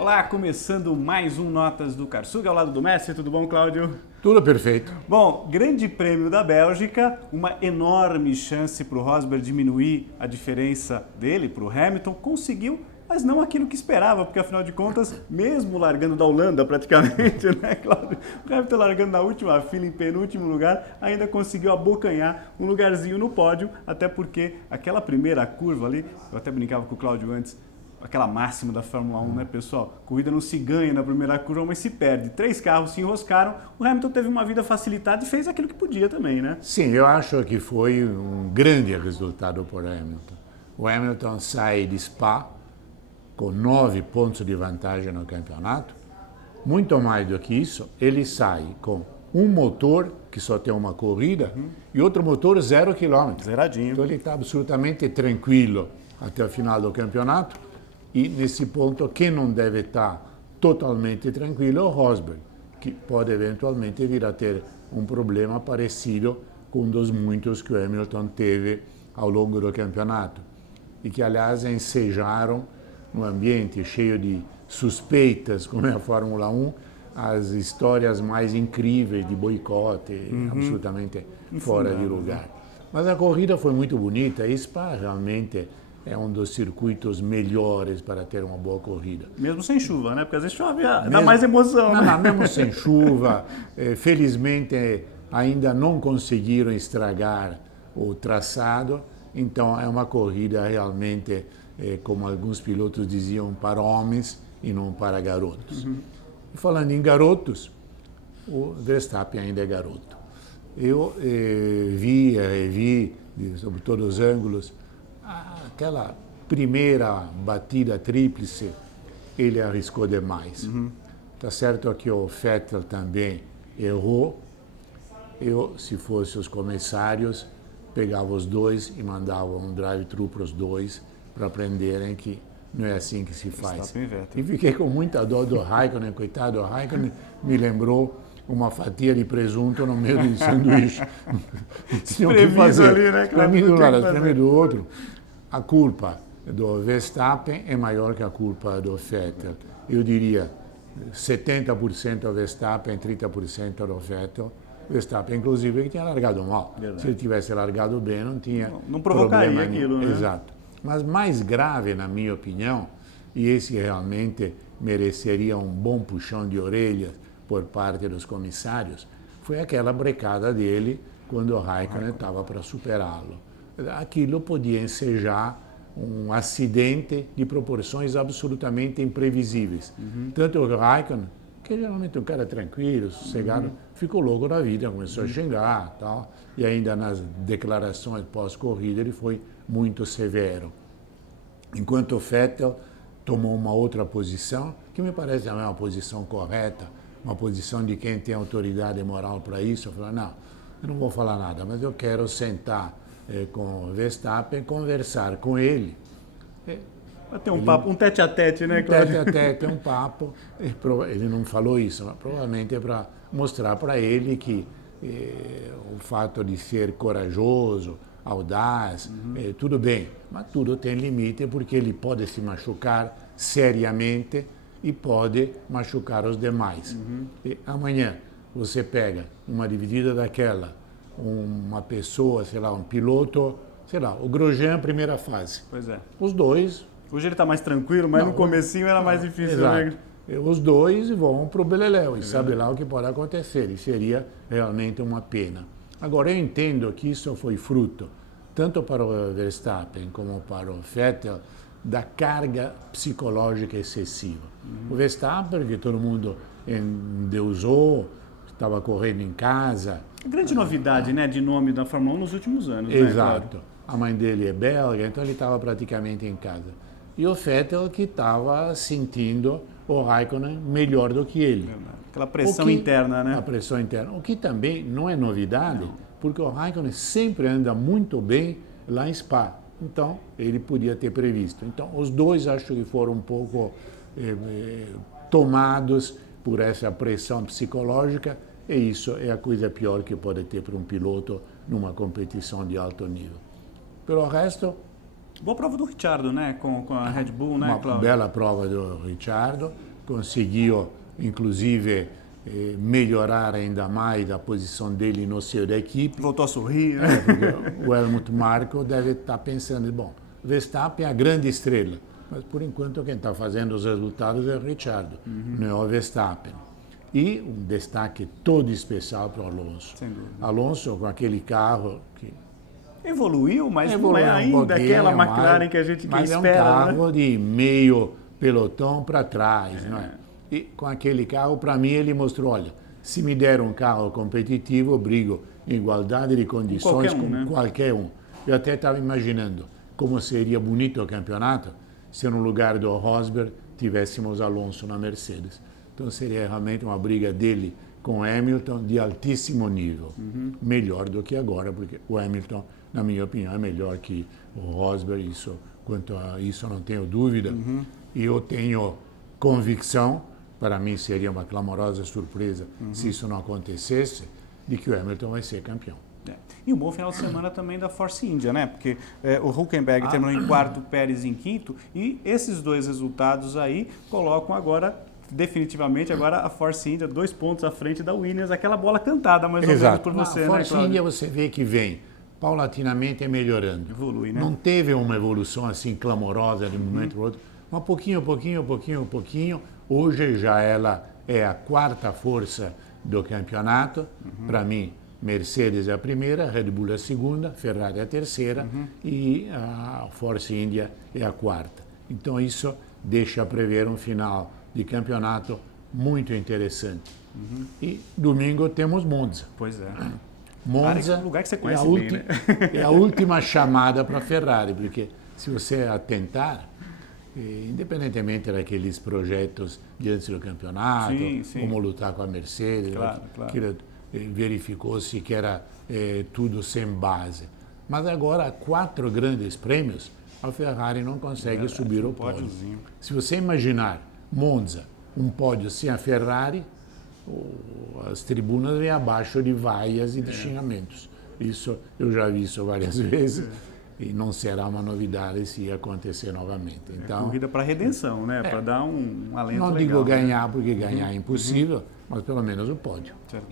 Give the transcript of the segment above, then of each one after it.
Olá, começando mais um Notas do Karsug, ao lado do Messi. Tudo bom, Cláudio? Tudo perfeito. Bom, Grande Prêmio da Bélgica, uma enorme chance para o Rosberg diminuir a diferença dele para o Hamilton. Conseguiu, mas não aquilo que esperava, porque afinal de contas, mesmo largando da Holanda praticamente, né, Cláudio? O Hamilton largando na última fila, em penúltimo lugar, ainda conseguiu abocanhar um lugarzinho no pódio, até porque aquela primeira curva ali, eu até brincava com o Cláudio antes, aquela máxima da Fórmula 1, né, pessoal? Corrida não se ganha na primeira curva, mas se perde. 3 carros se enroscaram, o Hamilton teve uma vida facilitada e fez aquilo que podia também, né? Sim, eu acho que foi um grande resultado para o Hamilton. O Hamilton sai de Spa com 9 pontos de vantagem no campeonato. Muito mais do que isso, ele sai com um motor que só tem uma corrida e outro motor 0 km. Zeradinho. Então ele está absolutamente tranquilo até o final do campeonato. E nesse ponto, quem não deve estar totalmente tranquilo é o Rosberg, que pode eventualmente vir a ter um problema parecido com um dos muitos que o Hamilton teve ao longo do campeonato. E que, aliás, ensejaram no ambiente cheio de suspeitas, como é a Fórmula 1, as histórias mais incríveis de boicote, absolutamente fora de lugar. Mas a corrida foi muito bonita e Spa realmente é um dos circuitos melhores para ter uma boa corrida. Mesmo sem chuva, né? Porque às vezes chove, dá mais emoção, né? Não, mesmo sem chuva, felizmente ainda não conseguiram estragar o traçado, então é uma corrida realmente, como alguns pilotos diziam, para homens e não para garotos. E falando em garotos, o Verstappen ainda é garoto. Eu revi, sob todos os ângulos, aquela primeira batida tríplice, ele arriscou demais. Tá certo que o Vettel também errou. Eu, se fosse os comissários, pegava os dois e mandava um drive-thru para os dois para aprenderem que não é assim que se faz. E fiquei com muita dó do Raikkonen, coitado. O Raikkonen me lembrou uma fatia de presunto no meio do sanduíche. Tinha que fazer. Ali, né? Espremido de um lado, espremido do outro. A culpa do Verstappen é maior que a culpa do Vettel. Eu diria 70% do Verstappen, 30% do Vettel. Verstappen, inclusive, que tinha largado mal. Se ele tivesse largado bem, não tinha não provocaria problema aquilo, né? Exato. Mas mais grave, na minha opinião, e esse realmente mereceria um bom puxão de orelhas por parte dos comissários, foi aquela brecada dele quando o Raikkonen estava para superá-lo. Aquilo podia ensejar um acidente de proporções absolutamente imprevisíveis. Tanto o Raikkonen, que geralmente é um cara tranquilo, sossegado, ficou louco da vida, começou a xingar e tal, e ainda nas declarações pós-corrida ele foi muito severo. Enquanto o Vettel tomou uma outra posição, que me parece também uma posição correta, uma posição de quem tem autoridade moral para isso, eu falei, não, eu não vou falar nada, mas eu quero sentar com o Verstappen, conversar com ele. Ter um papo, um tete-a-tete, né, Cláudio? Tete-a-tete, um papo. Ele não falou isso, mas provavelmente é para mostrar para ele que o fato de ser corajoso, audaz, tudo bem, mas tudo tem limite porque ele pode se machucar seriamente e pode machucar os demais. E amanhã você pega uma dividida daquela, uma pessoa, sei lá, um piloto, sei lá, o Grosjean, primeira fase. Pois é. Os dois... Hoje ele está mais tranquilo, mas no comecinho era mais difícil, exato. né? Os dois vão para o beleléu e sabe lá o que pode acontecer, e seria realmente uma pena. Agora, eu entendo que isso foi fruto, tanto para o Verstappen como para o Vettel, da carga psicológica excessiva. O Verstappen, que todo mundo endeusou, estava correndo em casa. Grande novidade, né, de nome da Fórmula 1 nos últimos anos. Exato. Né, a mãe dele é belga, então ele estava praticamente em casa. E o Vettel que estava sentindo o Raikkonen melhor do que ele. Aquela pressão interna, né? A pressão interna. O que também não é novidade, porque o Raikkonen sempre anda muito bem lá em Spa. Então, ele podia ter previsto. Então, os dois acho que foram um pouco tomados por essa pressão psicológica, e isso é a coisa pior que pode ter para um piloto numa competição de alto nível. Pelo resto... Boa prova do Ricciardo, né? Com a Red Bull, né, Uma Cláudio? bela prova do Ricciardo. conseguiu, inclusive, melhorar ainda mais a posição dele no seio da equipe. Voltou a sorrir, né? Porque o Helmut Marko deve estar pensando, bom, Verstappen é a grande estrela, mas por enquanto quem está fazendo os resultados é o Ricciardo, não é o Verstappen. E um destaque todo especial para o Alonso. Sem dúvida. Alonso com aquele carro que Evoluiu, mas não é ainda aquela McLaren que a gente espera. Mas é um carro de meio pelotão para trás, não é? E com aquele carro, para mim, ele mostrou, olha, se me der um carro competitivo, eu brigo em igualdade de condições com qualquer um. Eu até estava imaginando como seria bonito o campeonato se no lugar do Rosberg tivéssemos Alonso na Mercedes. Então seria realmente uma briga dele com Hamilton de altíssimo nível. Melhor do que agora, porque o Hamilton, na minha opinião, é melhor que o Rosberg. Quanto a isso, eu não tenho dúvida. E eu tenho convicção, para mim seria uma clamorosa surpresa se isso não acontecesse, de que o Hamilton vai ser campeão. E um bom final de semana também da Force India, né? Porque o Hülkenberg terminou em quarto, o Pérez em quinto, e esses dois resultados aí colocam agora, definitivamente, agora a Force India 2 pontos à frente da Williams, aquela bola cantada mais ou menos por você, né, Cláudio? A Force India você vê que vem paulatinamente melhorando. Evolui, né? Não teve uma evolução assim clamorosa de um momento para o outro, mas pouquinho. Hoje já ela é a quarta força do campeonato. Para mim, Mercedes é a primeira, Red Bull é a segunda, Ferrari é a terceira e a Force India é a quarta. Então isso deixa prever um final de campeonato muito interessante. E domingo temos Monza. Pois é. Monza um lugar que você conhece bem, é a última chamada para a Ferrari, porque se você atentar, independentemente daqueles projetos de antes do campeonato, como lutar com a Mercedes, que verificou-se que era tudo sem base. Mas agora, 4 grandes prêmios, a Ferrari não consegue subir ao pódio. Se você imaginar Monza, um pódio sem a Ferrari, as tribunas vêm abaixo de vaias e de xingamentos. Isso eu já vi isso várias vezes. E não será uma novidade se acontecer novamente. Então, corrida para redenção, né? Para dar um alento não legal. Não digo ganhar, porque ganhar é impossível, mas pelo menos o pódio. Certo.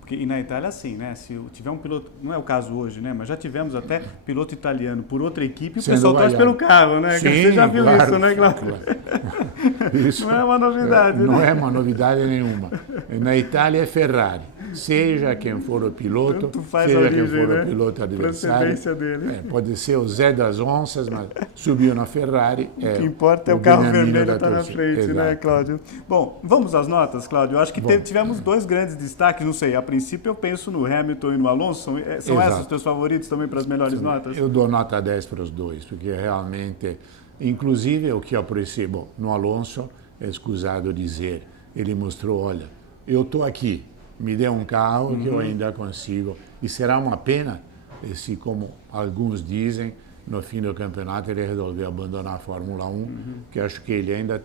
Porque, e na Itália, assim, né? Se tiver um piloto, não é o caso hoje, né? Mas já tivemos até piloto italiano por outra equipe e o pessoal torce pelo carro, né? Sim, você já viu claro, isso, né, Cláudio? Claro. Isso não é uma novidade, não né? É uma novidade nenhuma. Na Itália é Ferrari. Seja quem for o piloto, seja quem for o piloto adversário. Dele. Pode ser o Zé das Onças, mas subiu na Ferrari. O que importa é o carro vermelho estar na frente, Exato. Né, Cláudio? Bom, vamos às notas, Cláudio? Eu acho que tivemos 2 grandes destaques, não sei, a princípio eu penso no Hamilton e no Alonso. São esses os teus favoritos também para as melhores notas? Eu dou nota 10 para os dois, porque realmente, inclusive o que eu apreciei, no Alonso, é escusado dizer, ele mostrou, olha, eu estou aqui, me dê um carro que eu ainda consigo. E será uma pena se, como alguns dizem, no fim do campeonato ele resolveu abandonar a Fórmula 1, que acho que ele ainda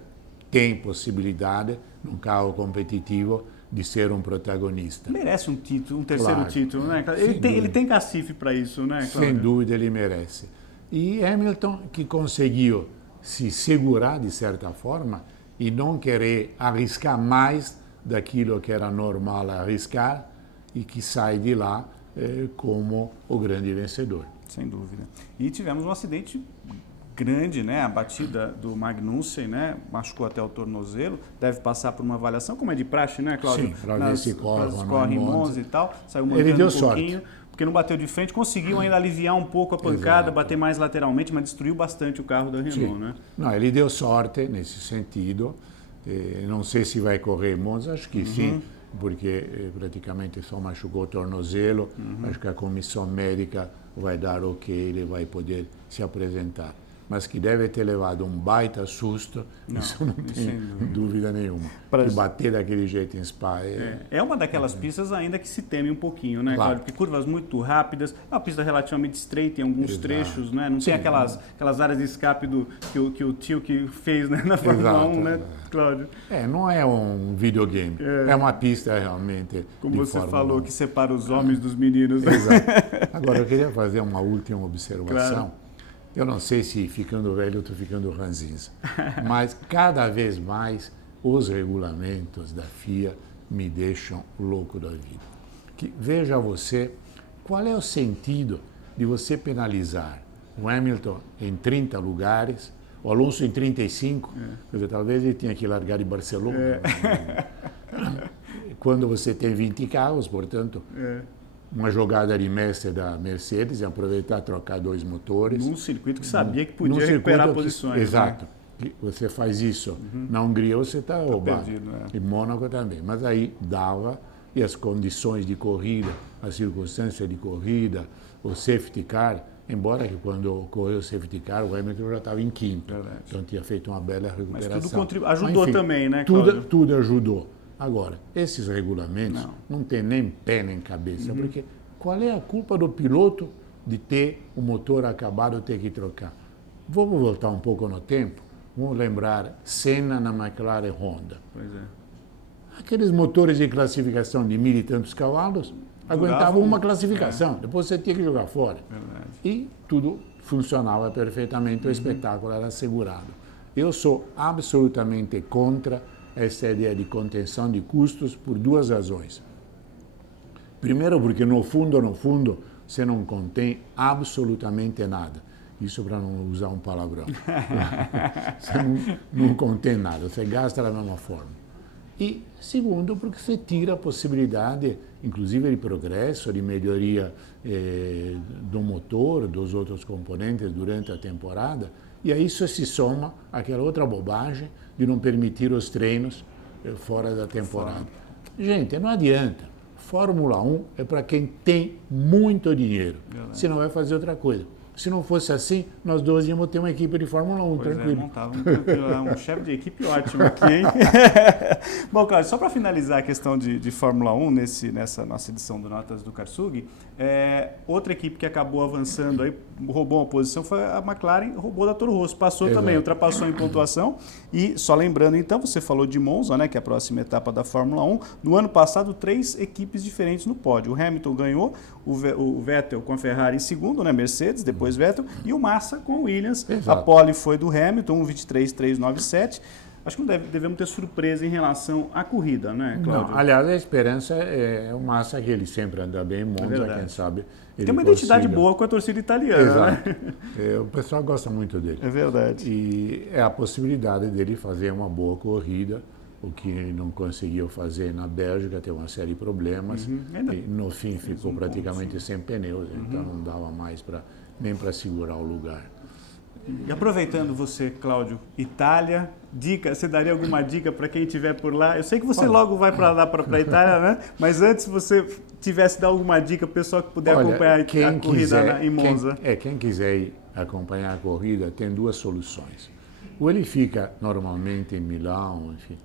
tem possibilidade, num carro competitivo, de ser um protagonista. Merece um título, um terceiro título, né? Ele tem cacife para isso, né, Cláudio? Sem dúvida ele merece. E Hamilton, que conseguiu se segurar de certa forma e não querer arriscar mais daquilo que era normal arriscar e que sai de lá como o grande vencedor. Sem dúvida. E tivemos um acidente grande, né? A batida do Magnussen, né? Machucou até o tornozelo, deve passar por uma avaliação, como é de praxe, né, Cláudio? Sim, para ver se corre em Monza e tal. Saiu mantendo ele deu um pouquinho, sorte. porque não bateu de frente, conseguiu ainda aliviar um pouco a pancada, Exato. bater mais lateralmente, mas destruiu bastante o carro da Renault, né? Não, ele deu sorte nesse sentido. Não sei se vai correr em Monza, acho que sim, porque praticamente só machucou o tornozelo. Acho que a comissão médica vai dar ok, ele vai poder se apresentar. Mas que deve ter levado um baita susto, isso não tem dúvida nenhuma. E bater daquele jeito em Spa é uma daquelas pistas ainda que se teme um pouquinho, né, Cláudio? Porque curvas muito rápidas, é uma pista relativamente estreita em alguns trechos, né? Não tem aquelas áreas de escape que o tio que fez, né, na Fórmula 1, né, Cláudio? Não é um videogame, é uma pista realmente. Como você Fórmula falou, 1. Que separa os homens dos meninos. Né? Exato. Agora, eu queria fazer uma última observação. Claro. Eu não sei se ficando velho eu estou ficando ranzinza, mas cada vez mais os regulamentos da FIA me deixam louco da vida. Veja você, qual é o sentido de você penalizar o Hamilton em 30 lugares, o Alonso em 35, quer dizer, talvez ele tenha que largar de Barcelona. Quando você tem 20 carros, portanto, uma jogada de mestre da Mercedes é aproveitar e trocar 2 motores. Num circuito que sabia que podia recuperar posições. Exato. Né? Você faz isso na Hungria, você está roubado. Perdido, Em Mônaco também. Mas aí dava, e as condições de corrida, as circunstâncias de corrida, o safety car, embora que quando ocorreu o safety car, o Hamilton já estava em quinto. Verdade. Então tinha feito uma bela recuperação. Mas tudo ajudou. Mas, enfim, também, né, Cláudio? Tudo ajudou. Agora, esses regulamentos não tem nem pé nem cabeça, porque qual é a culpa do piloto de ter o motor acabado, ter que trocar? Vamos voltar um pouco no tempo, vamos lembrar Senna na McLaren Honda. Pois é. Aqueles motores de classificação de 1.000 e tantos cavalos aguentavam uma classificação, depois você tinha que jogar fora. Verdade. E tudo funcionava perfeitamente, o espetáculo era assegurado. Eu sou absolutamente contra essa ideia de contenção de custos por 2 razões. Primeiro, porque no fundo, você não contém absolutamente nada. Isso para não usar um palavrão. Você não contém nada, você gasta da mesma forma. E segundo, porque você tira a possibilidade, inclusive de progresso, de melhoria do motor, dos outros componentes durante a temporada, e a isso se soma aquela outra bobagem de não permitir os treinos fora da temporada. Gente, não adianta. Fórmula 1 é para quem tem muito dinheiro. Você não vai fazer outra coisa. Se não fosse assim, nós dois íamos ter uma equipe de Fórmula 1, tranquilo. Um chefe de equipe ótimo aqui, hein? Bom, Cláudio, só para finalizar a questão de Fórmula 1, nessa nossa edição do Notas do Karsug, outra equipe que acabou avançando, aí, roubou uma posição, foi a McLaren, roubou da Toro Rosso, passou também, ultrapassou em pontuação. E só lembrando, então, você falou de Monza, né, que é a próxima etapa da Fórmula 1. No ano passado, 3 equipes diferentes no pódio. O Hamilton ganhou, o Vettel com a Ferrari em segundo, né, Mercedes, depois Vettel, e o Massa com a Williams. Exato. A pole foi do Hamilton, 1:23.397. Acho que não devemos ter surpresa em relação à corrida, né, Cláudio? Não, aliás, a esperança é o Massa, que ele sempre anda bem em Monza, quem sabe. Tem uma identidade boa com a torcida italiana. Exato. Né? O pessoal gosta muito dele. É verdade. E é a possibilidade dele fazer uma boa corrida, o que ele não conseguiu fazer na Bélgica, teve uma série de problemas. E no fim ficou praticamente sem pneus, então não dava mais nem para segurar o lugar. E aproveitando você, Cláudio, Itália, você daria alguma dica para quem estiver por lá? Eu sei que você logo vai para lá, para a Itália, né? Mas antes você tivesse dar alguma dica para o pessoal que puder acompanhar a corrida em Monza. Quem quiser ir acompanhar a corrida tem 2 soluções. Ou ele fica normalmente em Milão, enfim,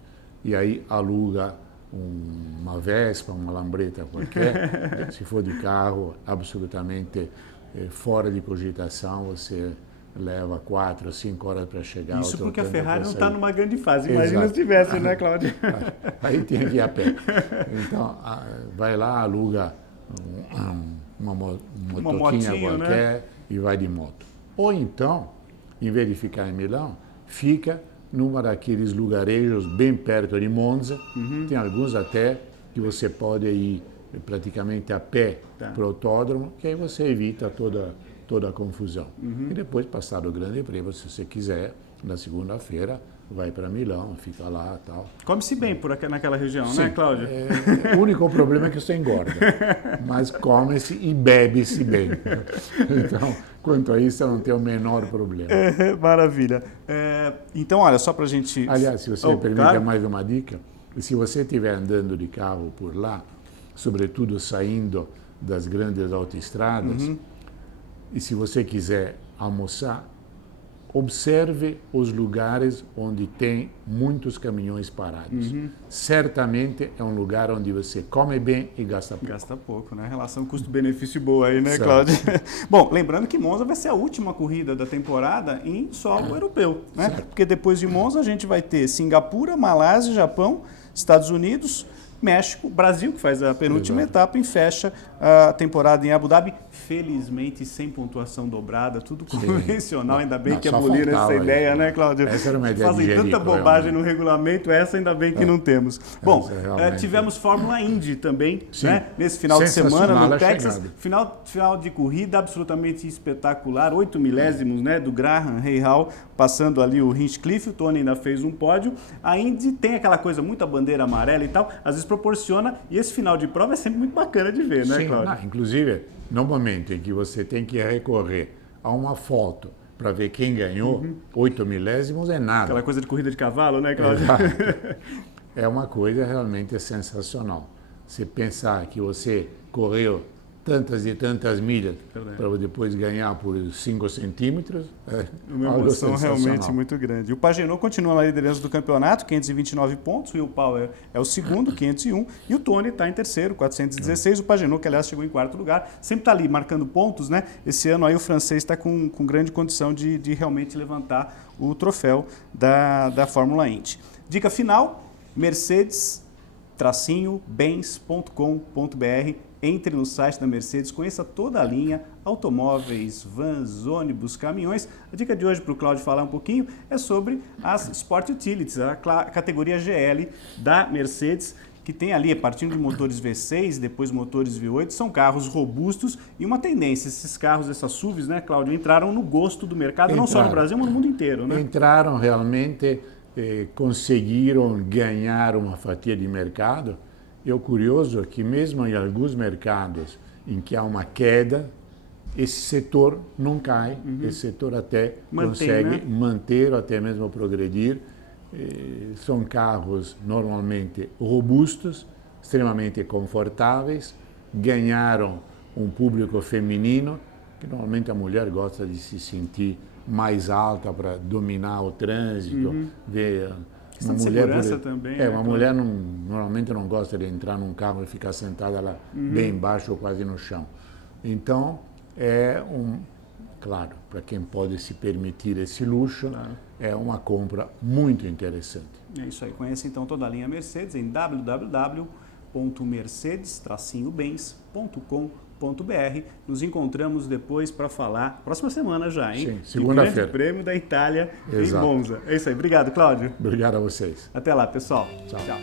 e aí aluga uma Vespa, uma Lambretta qualquer, se for de carro, absolutamente fora de cogitação, você leva 4 ou 5 horas para chegar. Isso porque a Ferrari não está numa grande fase. Imagina se tivesse, né, Cláudio? Aí tem que ir a pé. Então, vai lá, aluga uma motoquinha qualquer, né? E vai de moto. Ou então, em vez de ficar em Milão, fica numa daqueles lugarejos bem perto de Monza. Tem alguns até que você pode ir praticamente a pé para o autódromo, que aí você evita toda a confusão. E depois, passado o Grande Prêmio, se você quiser, na segunda-feira, vai para Milão, fica lá e tal. Come-se bem naquela região, sim, né, Cláudio? O único problema é que você engorda, mas come-se e bebe-se bem. Então, quanto a isso, eu não tenho o menor problema. Maravilha. Então, olha, só para a gente... Aliás, se você me permite mais uma dica, se você estiver andando de carro por lá, sobretudo saindo das grandes autoestradas, e se você quiser almoçar, observe os lugares onde tem muitos caminhões parados. Certamente é um lugar onde você come bem e gasta pouco. Gasta pouco, né? Relação custo-benefício boa aí, né, Cláudio? Bom, lembrando que Monza vai ser a última corrida da temporada em solo europeu, né? Porque depois de Monza a gente vai ter Singapura, Malásia, Japão, Estados Unidos, México, Brasil, que faz a penúltima etapa, e fecha a temporada em Abu Dhabi, felizmente sem pontuação dobrada, tudo convencional, ainda bem que aboliram essa ideia, isso, né, Cláudio? Essa era uma ideia Fazem de tanta bobagem no regulamento, essa ainda bem que não temos. Bom, tivemos Fórmula Indy também, né, nesse final de semana no Texas, final de corrida absolutamente espetacular, 8 milésimos, né, do Graham Rahal, passando ali o Hinchcliffe, o Tony ainda fez um pódio. A Indy tem aquela coisa, muita bandeira amarela e tal, às vezes proporciona, e esse final de prova é sempre muito bacana de ver, né, Cláudio? Sim, inclusive, no momento em que você tem que recorrer a uma foto para ver quem ganhou, 8 milésimos é nada. Aquela coisa de corrida de cavalo, né, Cláudio? É uma coisa realmente sensacional. Você pensar que você correu tantas e tantas milhas para depois ganhar por 5 centímetros, uma emoção realmente muito grande. O Pagenot continua na liderança do campeonato, 529 pontos, o Will Power é o segundo, 501, e o Tony está em terceiro, 416. O Pagenot, que aliás chegou em quarto lugar, sempre está ali marcando pontos, né? Esse ano aí o francês está com grande condição de realmente levantar o troféu da Fórmula Indy. Dica final, Mercedes-Benz.com.br. Entre no site da Mercedes, conheça toda a linha, automóveis, vans, ônibus, caminhões. A dica de hoje para o Cláudio falar um pouquinho é sobre as Sport Utilities, a categoria GL da Mercedes, que tem ali, partindo de motores V6, depois motores V8, são carros robustos e uma tendência. Esses carros, essas SUVs, né, Cláudio, entraram no gosto do mercado, não só no Brasil, mas no mundo inteiro, né? Entraram realmente, conseguiram ganhar uma fatia de mercado. E o curioso é que mesmo em alguns mercados em que há uma queda, esse setor não cai, esse setor até consegue manter ou até mesmo progredir. São carros normalmente robustos, extremamente confortáveis, ganharam um público feminino, que normalmente a mulher gosta de se sentir mais alta para dominar o trânsito, ver... Uma mulher, segurança também. Uma mulher normalmente não gosta de entrar num carro e ficar sentada lá bem embaixo ou quase no chão. Então, claro, para quem pode se permitir esse luxo, é uma compra muito interessante. É isso aí. Conheça então toda a linha Mercedes em www.mercedes-benz.com.br. Nos encontramos depois para falar, próxima semana já, hein? Sim, segunda-feira. Grande Prêmio da Itália Exato. em Monza. É isso aí. Obrigado, Cláudio. Obrigado a vocês. Até lá, pessoal. Tchau. Tchau.